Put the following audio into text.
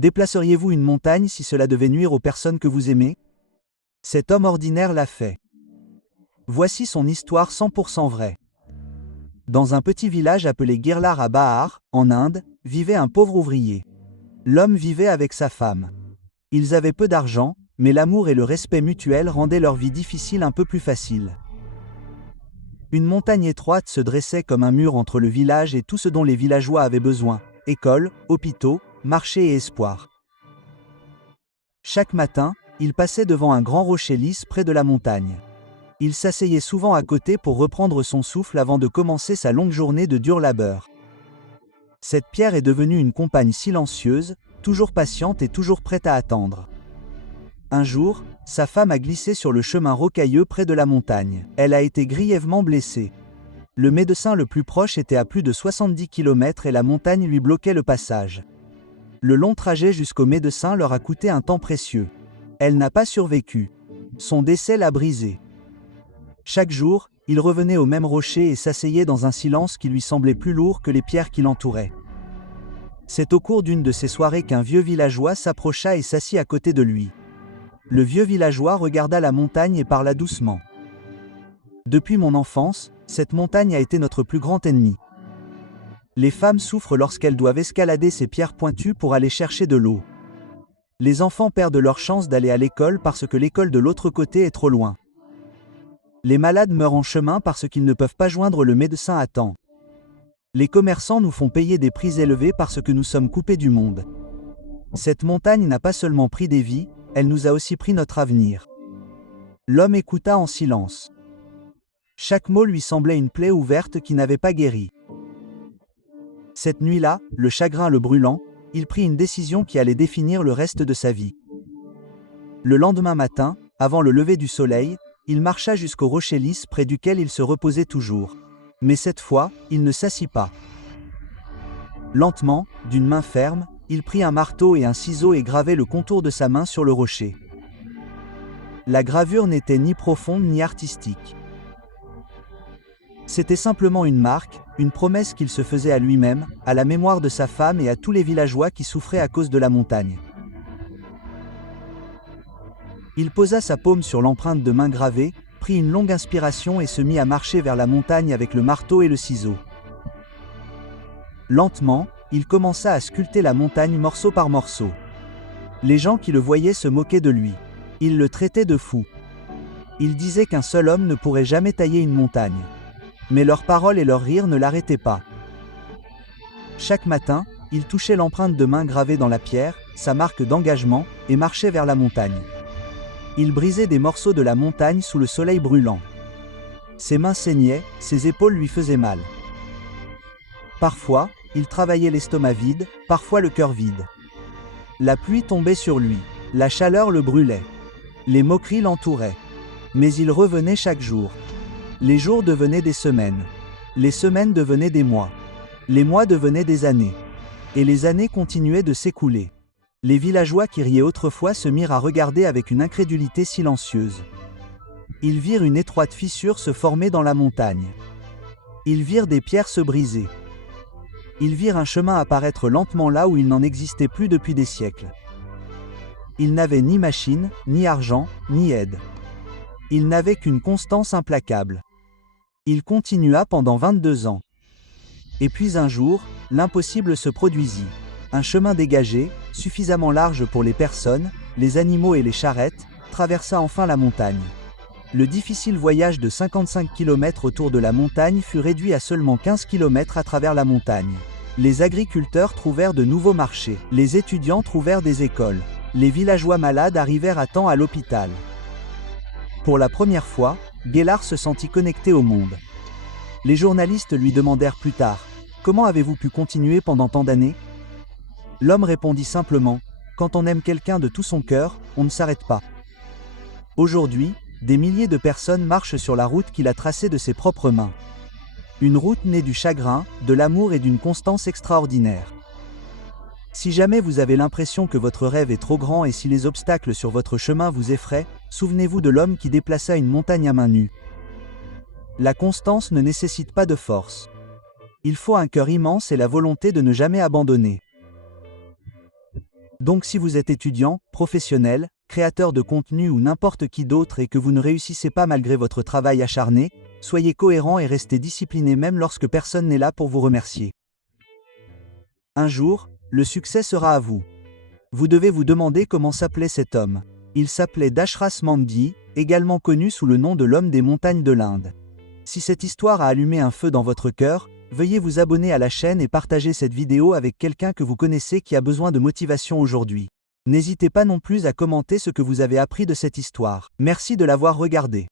Déplaceriez-vous une montagne si cela devait nuire aux personnes que vous aimez? Cet homme ordinaire l'a fait. Voici son histoire 100% vraie. Dans un petit village appelé Girlar à Bahar, en Inde, vivait un pauvre ouvrier. L'homme vivait avec sa femme. Ils avaient peu d'argent, mais l'amour et le respect mutuel rendaient leur vie difficile un peu plus facile. Une montagne étroite se dressait comme un mur entre le village et tout ce dont les villageois avaient besoin: écoles, hôpitaux, marchés et espoirs. Chaque matin, il passait devant un grand rocher lisse près de la montagne. Il s'asseyait souvent à côté pour reprendre son souffle avant de commencer sa longue journée de dur labeur. Cette pierre est devenue une compagne silencieuse, toujours patiente et toujours prête à attendre. Un jour, sa femme a glissé sur le chemin rocailleux près de la montagne. Elle a été grièvement blessée. Le médecin le plus proche était à plus de 70 km et la montagne lui bloquait le passage. Le long trajet jusqu'au médecin leur a coûté un temps précieux. Elle n'a pas survécu. Son décès l'a brisée. Chaque jour, il revenait au même rocher et s'asseyait dans un silence qui lui semblait plus lourd que les pierres qui l'entouraient. C'est au cours d'une de ces soirées qu'un vieux villageois s'approcha et s'assit à côté de lui. Le vieux villageois regarda la montagne et parla doucement. « Depuis mon enfance, cette montagne a été notre plus grand ennemi. Les femmes souffrent lorsqu'elles doivent escalader ces pierres pointues pour aller chercher de l'eau. Les enfants perdent leur chance d'aller à l'école parce que l'école de l'autre côté est trop loin. Les malades meurent en chemin parce qu'ils ne peuvent pas joindre le médecin à temps. Les commerçants nous font payer des prix élevés parce que nous sommes coupés du monde. Cette montagne n'a pas seulement pris des vies, elle nous a aussi pris notre avenir. » L'homme écouta en silence. Chaque mot lui semblait une plaie ouverte qui n'avait pas guéri. Cette nuit-là, le chagrin le brûlant, il prit une décision qui allait définir le reste de sa vie. Le lendemain matin, avant le lever du soleil, il marcha jusqu'au rocher lisse près duquel il se reposait toujours. Mais cette fois, il ne s'assit pas. Lentement, d'une main ferme, il prit un marteau et un ciseau et gravait le contour de sa main sur le rocher. La gravure n'était ni profonde ni artistique. C'était simplement une marque, une promesse qu'il se faisait à lui-même, à la mémoire de sa femme et à tous les villageois qui souffraient à cause de la montagne. Il posa sa paume sur l'empreinte de main gravée, prit une longue inspiration et se mit à marcher vers la montagne avec le marteau et le ciseau. Lentement, il commença à sculpter la montagne morceau par morceau. Les gens qui le voyaient se moquaient de lui. Ils le traitaient de fou. Ils disaient qu'un seul homme ne pourrait jamais tailler une montagne. Mais leurs paroles et leurs rires ne l'arrêtaient pas. Chaque matin, il touchait l'empreinte de main gravée dans la pierre, sa marque d'engagement, et marchait vers la montagne. Il brisait des morceaux de la montagne sous le soleil brûlant. Ses mains saignaient, ses épaules lui faisaient mal. Parfois, il travaillait l'estomac vide, parfois le cœur vide. La pluie tombait sur lui, la chaleur le brûlait. Les moqueries l'entouraient. Mais il revenait chaque jour. Les jours devenaient des semaines. Les semaines devenaient des mois. Les mois devenaient des années. Et les années continuaient de s'écouler. Les villageois qui riaient autrefois se mirent à regarder avec une incrédulité silencieuse. Ils virent une étroite fissure se former dans la montagne. Ils virent des pierres se briser. Ils virent un chemin apparaître lentement là où il n'en existait plus depuis des siècles. Ils n'avaient ni machine, ni argent, ni aide. Ils n'avaient qu'une constance implacable. Il continua pendant 22 ans. Et puis un jour, l'impossible se produisit. Un chemin dégagé, suffisamment large pour les personnes, les animaux et les charrettes, traversa enfin la montagne. Le difficile voyage de 55 km autour de la montagne fut réduit à seulement 15 km à travers la montagne. Les agriculteurs trouvèrent de nouveaux marchés. Les étudiants trouvèrent des écoles. Les villageois malades arrivèrent à temps à l'hôpital. Pour la première fois, Girlar se sentit connecté au monde. Les journalistes lui demandèrent plus tard « Comment avez-vous pu continuer pendant tant d'années ?» L'homme répondit simplement « Quand on aime quelqu'un de tout son cœur, on ne s'arrête pas. » Aujourd'hui, des milliers de personnes marchent sur la route qu'il a tracée de ses propres mains. Une route née du chagrin, de l'amour et d'une constance extraordinaire. Si jamais vous avez l'impression que votre rêve est trop grand et si les obstacles sur votre chemin vous effraient, souvenez-vous de l'homme qui déplaça une montagne à main nue. La constance ne nécessite pas de force. Il faut un cœur immense et la volonté de ne jamais abandonner. Donc si vous êtes étudiant, professionnel, créateur de contenu ou n'importe qui d'autre et que vous ne réussissez pas malgré votre travail acharné, soyez cohérent et restez discipliné même lorsque personne n'est là pour vous remercier. Un jour, le succès sera à vous. Vous devez vous demander comment s'appelait cet homme. Il s'appelait Dashras Mandi, également connu sous le nom de l'homme des montagnes de l'Inde. Si cette histoire a allumé un feu dans votre cœur, veuillez vous abonner à la chaîne et partager cette vidéo avec quelqu'un que vous connaissez qui a besoin de motivation aujourd'hui. N'hésitez pas non plus à commenter ce que vous avez appris de cette histoire. Merci de l'avoir regardé.